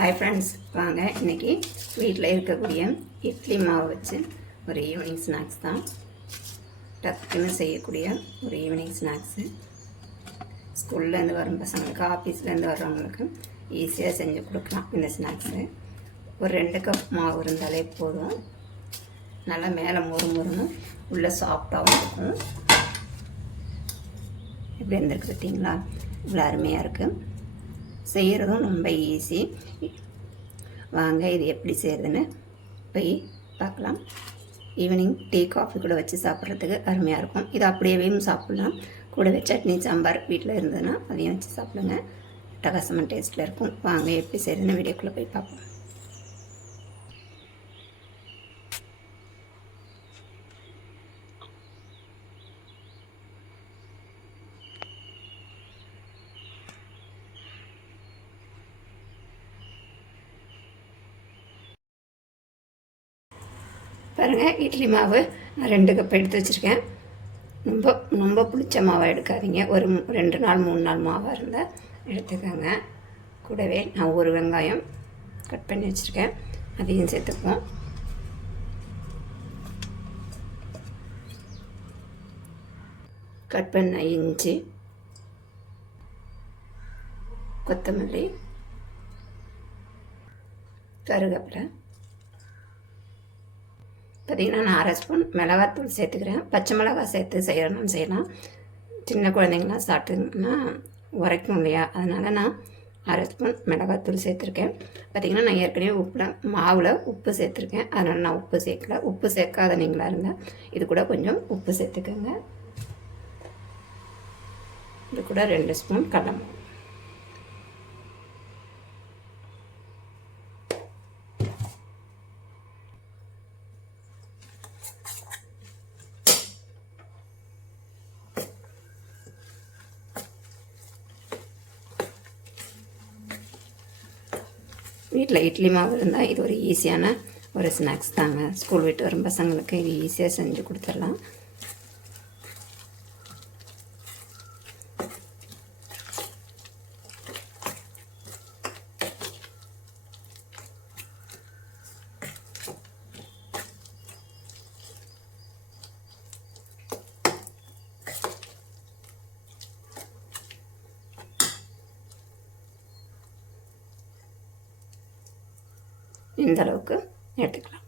Hi friends, வாங்க இன்றைக்கி வீட்டில் இருக்கக்கூடிய இட்லி மாவு வச்சு ஒரு ஈவினிங் ஸ்நாக்ஸ் தான். டக்குன்னு செய்யக்கூடிய ஒரு ஈவினிங் ஸ்நாக்ஸு. ஸ்கூல்லேருந்து வரும் பசங்களுக்கு, ஆஃபீஸ்லேருந்து வர்றவங்களுக்கு ஈஸியாக செஞ்சு கொடுக்கலாம் இந்த ஸ்நாக்ஸு. ஒரு 2 கப் மாவு இருந்தாலே போதும். நல்லா மேலே முறுமுறுன்னு உள்ளே சாஃப்டாகவும் இருக்கும். எப்படி இருந்திருக்கு பார்த்தீங்களா? இவ்வளோ அருமையாக இருக்குது. செய்கிறதும் ரொம்ப ஈஸி. வாங்க இது எப்படி செய்கிறதுன்னு போய் பார்க்கலாம். ஈவினிங் டீ காஃபி கூட வச்சு சாப்பிட்றதுக்கு அருமையாக இருக்கும். இது அப்படியேவும் சாப்பிட்லாம். கூடவே சட்னி சாம்பார் வீட்டில் இருந்ததுன்னா அதையும் வச்சு சாப்பிடுங்க. அட்டகாசமான டேஸ்ட்டில் இருக்கும். வாங்க எப்படி செய்கிறதுன்னு வீடியோக்குள்ளே போய் பார்ப்போம். பாருங்கள், இட்லி மாவு நான் 2 கப் எடுத்து வச்சுருக்கேன். ரொம்ப புளிச்ச மாவாக எடுக்காதீங்க. ஒரு 2 நாள் 3 நாள் மாவாக இருந்தால் எடுத்துக்கோங்க. கூடவே நான் ஒரு வெங்காயம் கட் பண்ணி வச்சுருக்கேன், அதையும் சேர்த்துக்குவோம். கட் பண்ண இஞ்சி, கொத்தமல்லி, கருவேப்பிலை. பார்த்திங்கன்னா நான் 1/2 ஸ்பூன் மிளகாத்தூள் சேர்த்துக்கிறேன். பச்சை மிளகாய் சேர்த்து செய்யணும்னு செய்யலாம். சின்ன குழந்தைங்களாம் சாப்பிட்டுங்கன்னா உரைக்கும் இல்லையா, அதனால் நான் 1/2 ஸ்பூன் மிளகாத்தூள் சேர்த்துருக்கேன். பார்த்திங்கன்னா நான் ஏற்கனவே மாவில் உப்பு சேர்த்துருக்கேன், அதனால் நான் உப்பு சேர்க்கல. உப்பு சேர்க்காத நீங்களாக இருந்தால் இது கூட கொஞ்சம் உப்பு சேர்த்துக்கோங்க. இது கூட 2 ஸ்பூன் கடலைமாவு. வீட்டில் இட்லி மாவு இருந்தால் இது ஒரு ஈஸியான ஒரு ஸ்நாக்ஸ் தாங்க. ஸ்கூல் விட்டு வரும் பசங்களுக்கு இது ஈஸியாக செஞ்சு கொடுத்துடலாம். இந்த அளவுக்கு எடுத்துக்கலாம்.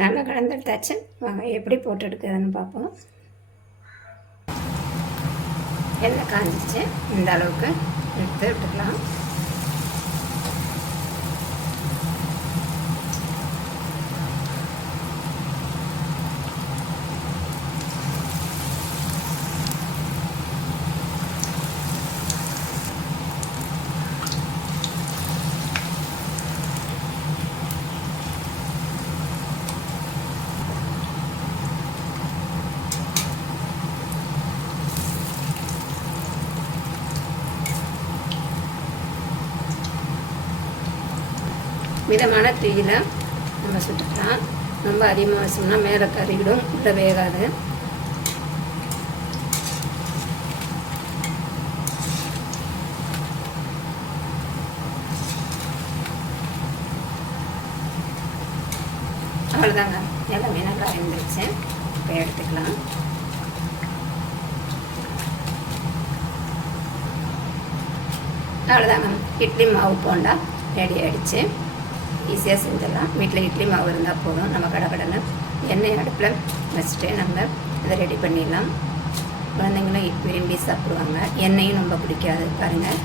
நல்லா கலந்து எடுத்தாச்சு. வாங்க எப்படி போட்டு எடுக்கிறதுன்னு பார்ப்போம். எண்ணெய் காஞ்சிச்சு. இந்த அளவுக்கு எடுத்து விட்டுக்கலாம். மிதமான தீயில நம்ம சுட்டுக்கலாம். ரொம்ப அதிகமாக வச்சோம்னா மேலே கறிவிடும், உள்ளே வேகாது. அவ்வளோதாங்க, எல்லாமே நல்லா இருந்துச்சு. இப்போ எடுத்துக்கலாம். அவ்வளோதாங்க, இட்லி மாவு போண்டா ரெடி ஆகிடுச்சு. ஈஸியாக செஞ்சிடலாம். வீட்டில் இட்லி மாவு இருந்தால் போதும். நம்ம கடை எண்ணெய் அடுப்பில் வச்சுட்டு நம்ம இதை ரெடி பண்ணிடலாம். குழந்தைங்களும் விரும்பி சாப்பிடுவாங்க. எண்ணெயும் ரொம்ப பிடிக்காது. பாருங்கள்,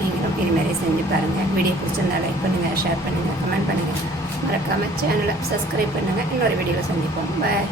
நீங்களும் இதுமாரி செஞ்சு பாருங்கள். வீடியோ பிடிச்சிருந்தா லைக் பண்ணுங்கள், ஷேர் பண்ணுங்கள், கமெண்ட் பண்ணுங்கள். மறக்காமல் சேனலை சப்ஸ்கிரைப் பண்ணுங்கள். இன்னொரு வீடியோவில் சந்திப்போம். பாய்.